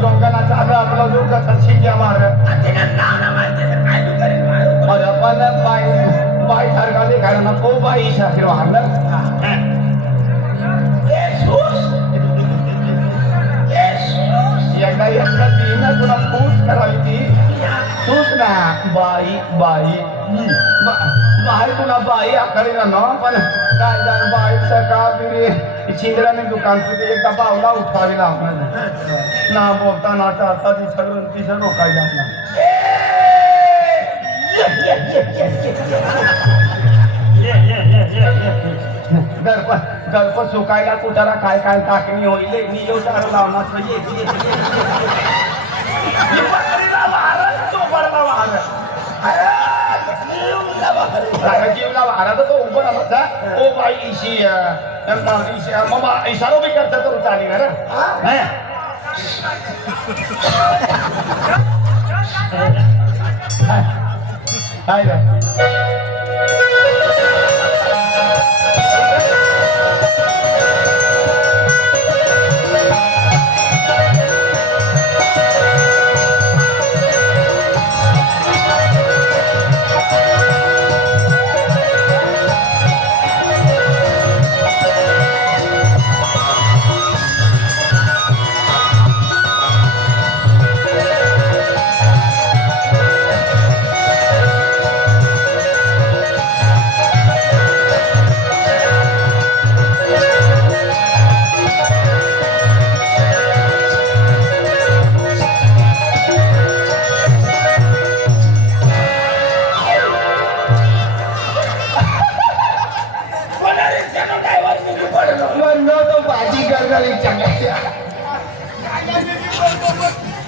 डोंगराचा आलं आपला जो कसा शिक्या मार. पण बाई बाई सारखा देखायला ना बाई सारखी वाहन एकदा एकदा ती तुला करावी ती. तूच ना बाई बाई. बाई तुला बाई आखरी ना पण काय जाण बाई सका बिरी. चिंद्राने दुकान तिथे एकदा बावला उठावी आपल्याला. ना बोलता ना चालता ती सगळं ती आपला काय ना गरप गरप सुकायला कुठाला काय काय टाकणी होईल? मी येऊ चार लावणार जीवला वारा. तर तो उभं राहता. ओ बाई इशी अं, अं, इशी, अं, मग इशारो बी करता तर चालेल ना रे? हं? काय रे?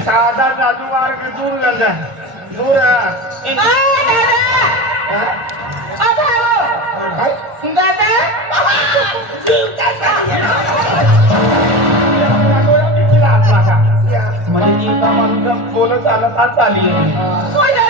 साधा जादू मार्ग दूर दूर म्हणजे बोलत आलं का चाली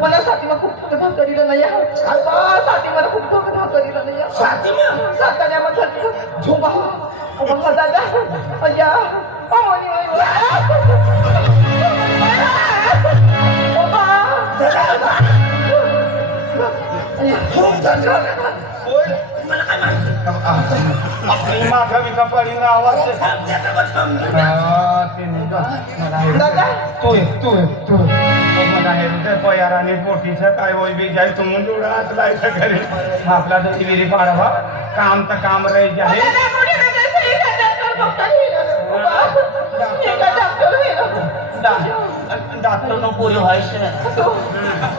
मला साथीमा खूप धोका करीला नाही साथी मला खूप धोका करीला नाही साताऱ्यामध्ये झोपा उभा दादा. अय्या. अमोनी पडी ना आवाज. दादा. तू तू तू मला हे हृदय पयाराने पोटीचं काय होई बी जाय तू लायचं घरी. आपला विरी पाडवा. काम तर काम राही जाहे दादा कोणी नका सही करतात डॉक्टर नो पोरी व्हायचं ही नाही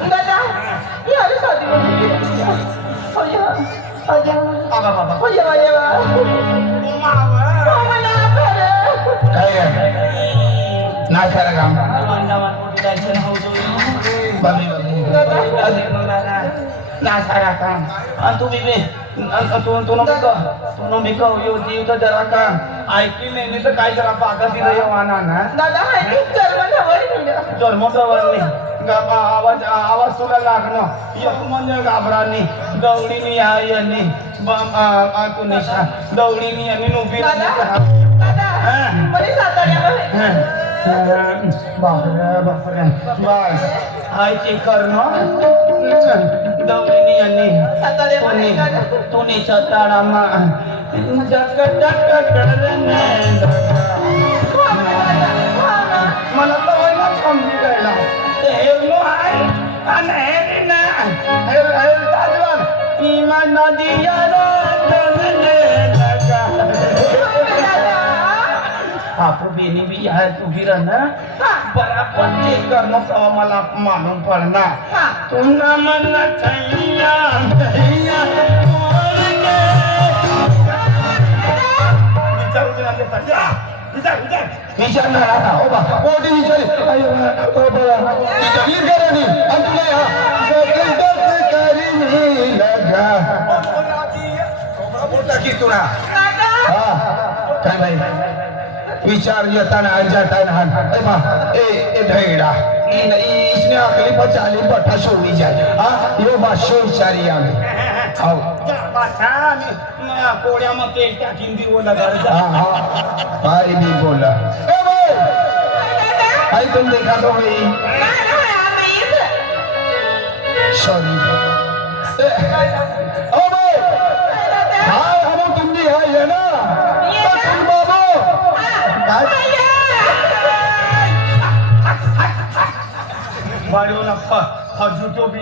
ना सारा काम. आणि तुम्ही बी तू तू नको तू नको बिक येऊ जीव तर जरा का ऐकली नाही तर काय जरा पाका तिथं येवाना ना दादा जन्मोत्सवानी आवाज आवाज तुला लागणं म्हणजे घाबरानी दौडीनी या यांनी दौडीनी यांनी नुबी बापरे बापरे बस आयची कर्म दौडीनी यांनी साताऱ्यामध्ये दादा तू मला ते आहे आणि हेरी ना हेर हेर ताजवान नदी बाप बेनी बी आहे उभी राहणं बराबर चेक करणं तेव्हा मला मालूम पडणार. हा. तुमना मन छैया छैया विचारू दे ना ते तशा. विचार विचार. विचार ना आता. हो बा. कोटी विचार. अयो ओ बा. विचार. करणी आणि तुला या करीनी लगा बोलता की तुला? हा. काय भाई विचार येताना आणि जाताना ए बा ए ए ढैडा. नाही इसने अकली पर चाली पठा सोडी जाय. हा यो बा शो विचारी आम्ही आओ बादशाह मी म- पोळ्यामध्ये टाकीन हा हा. भाई भी बोला. ए भाई तुम देखा तो भाई सॉरी ओ भाई हाय हम तुम भी है ये ना तो तुम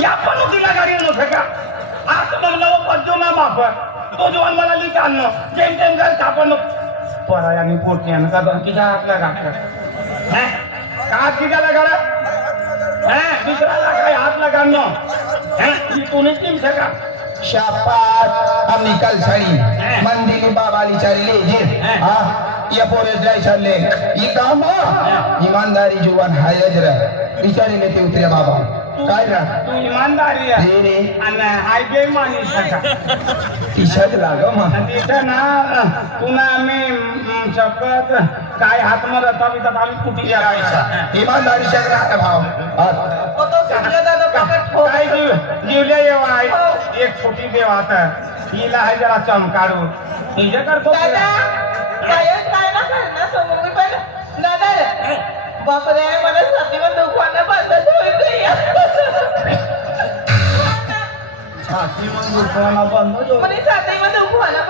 या पण तिला गाडी नव्हतं का आता म्हणलं बद्दो ना बाप. तो जेवण मला लिहिक आणणं जेम तेम घर कापण परायाने पोटण्यानं का किती हातला गाठ का किती गाडा दुसऱ्याला काय हात लगाणं तू निमशे का शापात हम निकल सड़ी। मंदिर बाबाली चारी ले जे। हा। या पोरे जाय चालले काम हा। ईमानदारी जुवान हायज रे विचारी लेते उतरे बाबा। काय रा? तू इमानदारी आहे रे। आणि हाय बेमानी सका टी शर्ट लाग मग तिथं ना पुन्हा आम्ही म, शपथ काय हात मरत तर आम्ही कुठे जायचा ईमानदारी शक राहता भाव काय जीव जीवल्या येवा एक छोटी देव आता हिला आहे जरा चमकाडू हिजे करतो बापरे मला छातीवर दुखवानं बंदच होईल छाती मग दुखवाना बंद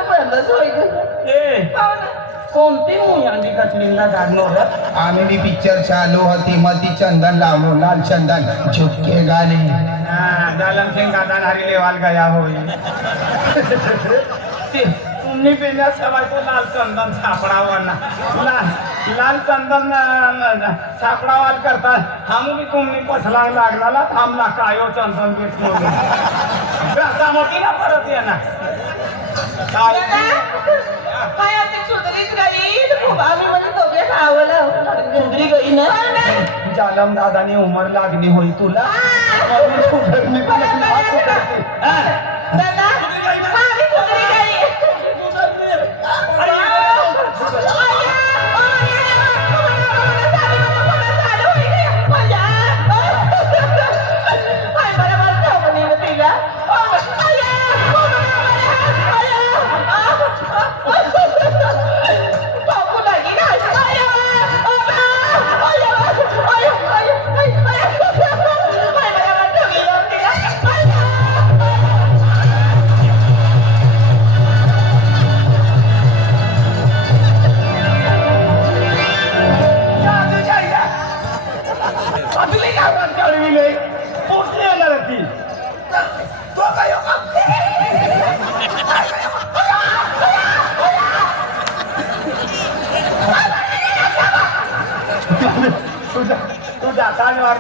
बंदच होईल ए हो ना. कोणती मुयांडी कचलीला काढणार आम्ही बी पिक्चर चालू होती. मती चंदन लावलो. लाल चंदन. झुके गाणे. जालम सिंग दादा नारी लेवाल गया होई. ते तुम्ही पिण्या सवाय तो लाल चंदन सापडावा ना लाल लाल चंदन सापडावाल करता हम भी तुम्ही पसलांग लागला थांबला कायो चंदन बीच म्हणून मोठी ना परत ये ना काय आता सुधरीच गई आम्ही म्हणजे दोघे खावलं सुधरी गई ना जालम दादानी उमर लागली होई तुला सुधरली? दादा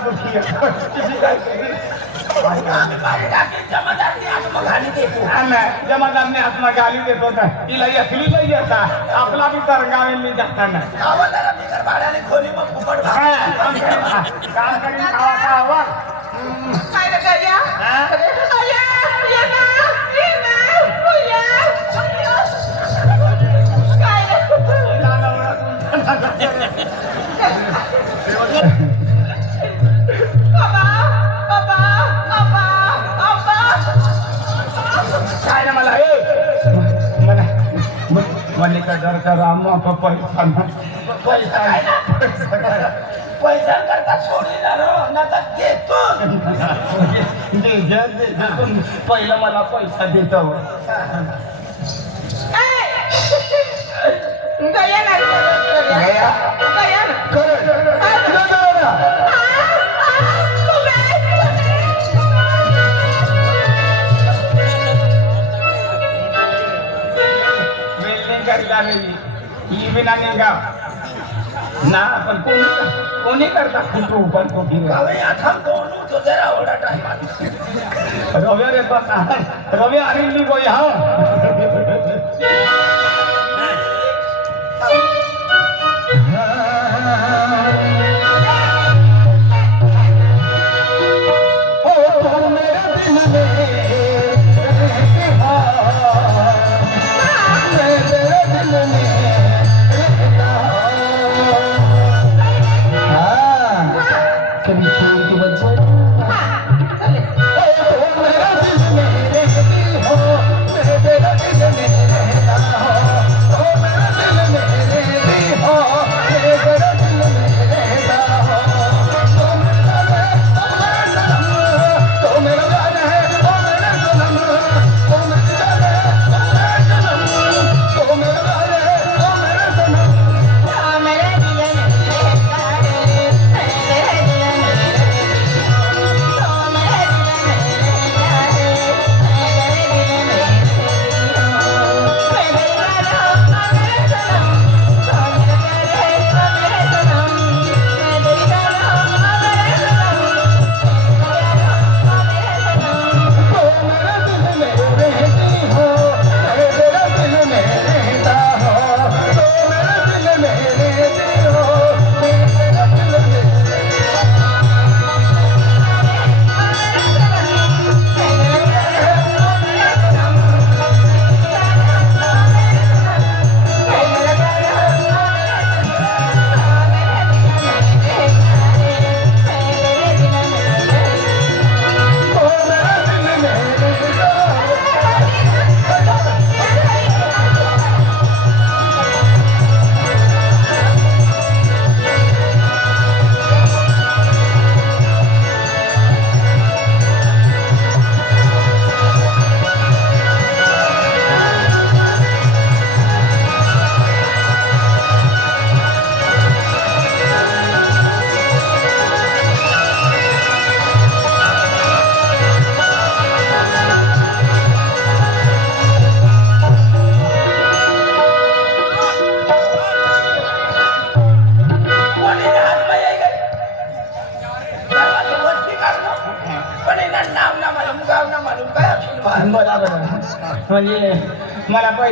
दुखी काय केली? ना, जमादारने आत्मा गाली देत होता. तिला येता आपला बी जाताना काम करीन हा, काम करीन खावा खावा. मल्लिका जर का राम पैसा पैसा पैसा करता सोडणार ना. पण पहिलं मला पैसा देतो ए! गया? મિલાવી ઈ મિલાવી ગાવ ના પણ કોણ કોની કરતા ખોટું ઉપર તો ધીરે હવે આખા કોનું તો જરા ઓડા ટાઈમ રવે રે રવે હરીલી કોઈ હા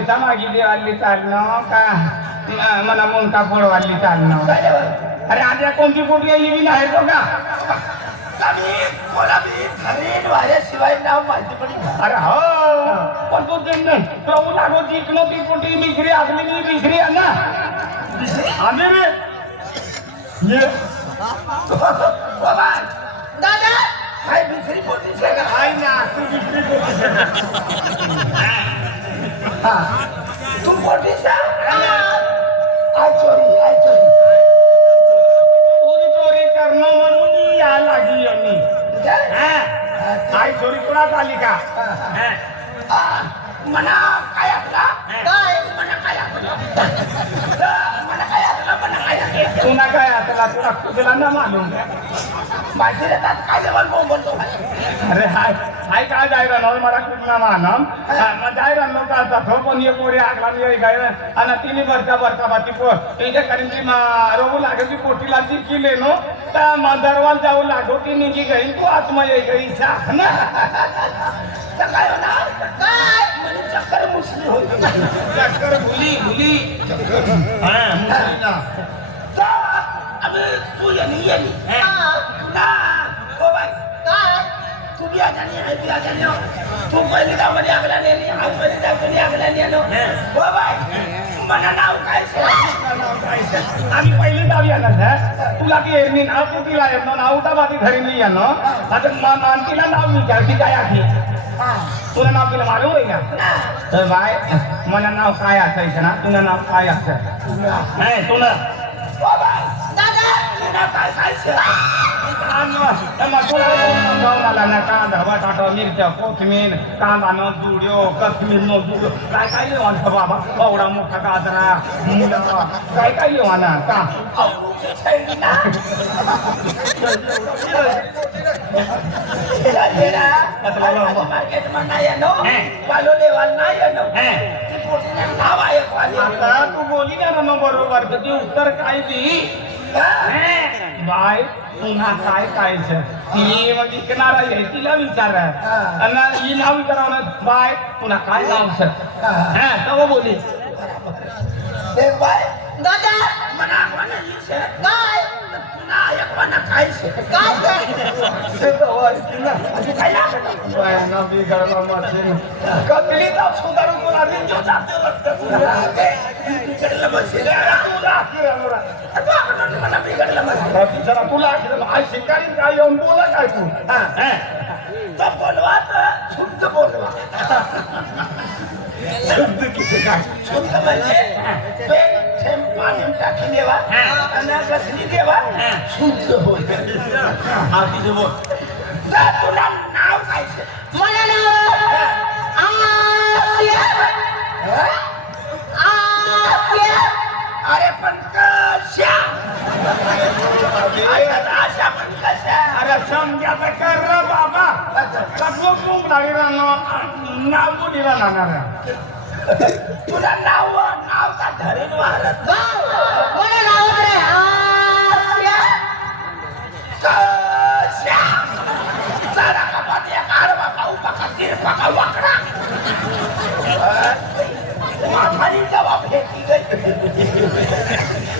पैसा मागितली वाढली चालणं का? मला मुंडका फोडवाली चालणं. अरे आता कोणती कुठली ही नाही तो का? वाऱ्याशिवाय नाव माहिती पडी अरे हो पण तू ते प्रभू लागो जिंकलो ती कुठली बिखरी असली मी बिखरी आहे ना? आम्ही रे ये. बाबा दादा काय भिकारी पोटी हाय ना तू बिखरी कुठली तू आय चोरी आय चोरी तुझी चोरी करणं म्हणून या लागली मी काय? हा? आई चोरी कुणात आली का? हा? मना काय आपला? काय? मना काय आपला मना काय आपला मना काय आपला तुला काय आता तुला तुला ना काय अरे हाय हाय काय जाय राहणार? मला कुठला मानम? जाय राहणार का जातो पण ये पोरी आगला मी काय आणि तिने बरका बरका बाती पो तिथे कारण ती रोगू लागेल पोटीला ती किले नो. तर दरवाल जाऊ लागो ती निघी गई. तू आत्मा ये गई साख ना. तर काय होणार? काय? चक्कर मुसली होती. चक्कर भुली भुली हा तर अबे तू येणी येणी ना ओ बाई काय तू बी आजानी आहे हो. तू पहिली गावाने आगला नेली हा पहिली गावाने आगला नेलो ओ बाई मला नाव काय? आम्ही पहिली जाऊ येणार तुला की एरणी नाव कुठीला येत ना नाव बाकी घरी नाही येणं आता मा- मानकीला नाव विचार ती काय आहे? तुला नाव तिला मालूम आहे का? तर बाय मला नाव काय असायचं ना? तुला नाव काय असायचं? नाही तुला. मला कांदा बटाटा मिरच्या कोथमीर कांदा न जुड्यो कथमीर न जुड्यो काय काय म्हणतो बाबा एवढा मोठा गाजरा काय काय म्हणा का तू बोली ना बरोबर ते उत्तर काय ती? बाय पुन्हा काय कायचं ती मग विकणार आहे तिला विचार आणि ही। नाव विचारावं बाय पुन्हा काय नाव सर हा। तेव्हा बोली। देख बाय, दादा। मना म्हणा ही शे. काय पुन्हा ऐकू म्हणा काय शे. काय काय ते तेव्हा ऐकली ना। अशी काय लागलं? बायांना बिघडला माझे कतलीचा सुधारून तुला रिंजो जाते वाटतं ते, बिघडलं म्हणजे. तुला किराणा तू आपण मला बिघडलं म्हणजे. जरा तुला आखिर आज शिकारी काय येऊन बोला काय तू हा. हा. तो बोलवा तर शुद्ध बोलवा शुद्ध किती काय शुद्ध म्हणजे ते थेंब पाणी टाकी देवा आणि घसली देवा शुद्ध होय हा तिथे बोल तर तुला कर बाबा. खूप लागेल नाव बोलीला लागणार तुला नाव नाव का धरून वाहरत मला नाव रे आसिया कशा चला का पाठी आडवा का उभा का तिरपा का वाकडा माथारी गई.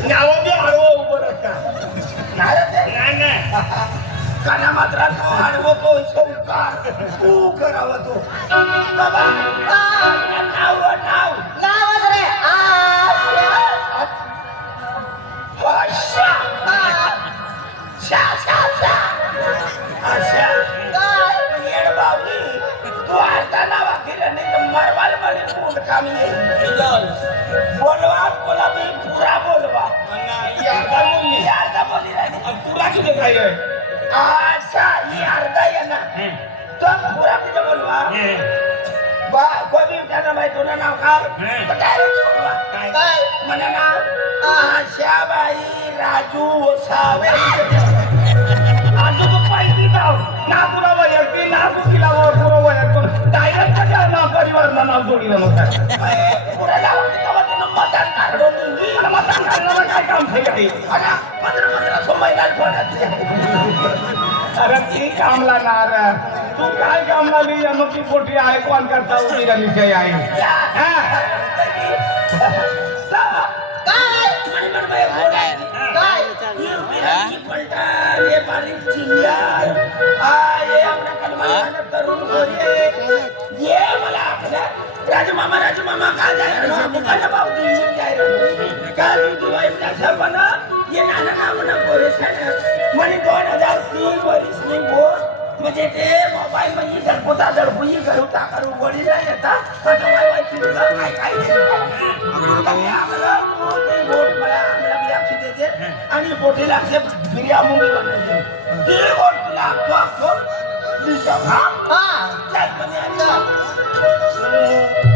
नाव बी हळव उभं का नारद नाही नाही काना मात्र तो आडवो तो संकार तू करावा तो बाबा नाव नाव. कशा नाव जोडीलं मग काय? लावा तेव्हा त्यानं मतदान मतदान काय काम ठेक आहे आणि पंधरा पंधरा सो मैदान ठेवण्यात अरे ती काम लागणार. तू काय काम लागली? मग ती पोटी आहे. कोण करता? विषय आहे हा? काय? राजमामा राजमामा काय जाय मुखाला भाव दिली जाय काय दिवाळी पण ये नाना नामना पोरेस म्हणे दोन हजार तीन वरीस बोस म्हणजे ते मोबाईल मध्ये दडपोता दडपुई करू टाकारू वडी नाही येता आता माय वाईट तुला काय काय आणि पोटी लागले बिर्या मुंगी बनायचे ती अख्खो अख्खो दिसव हा. त्यातमध्ये आणि Música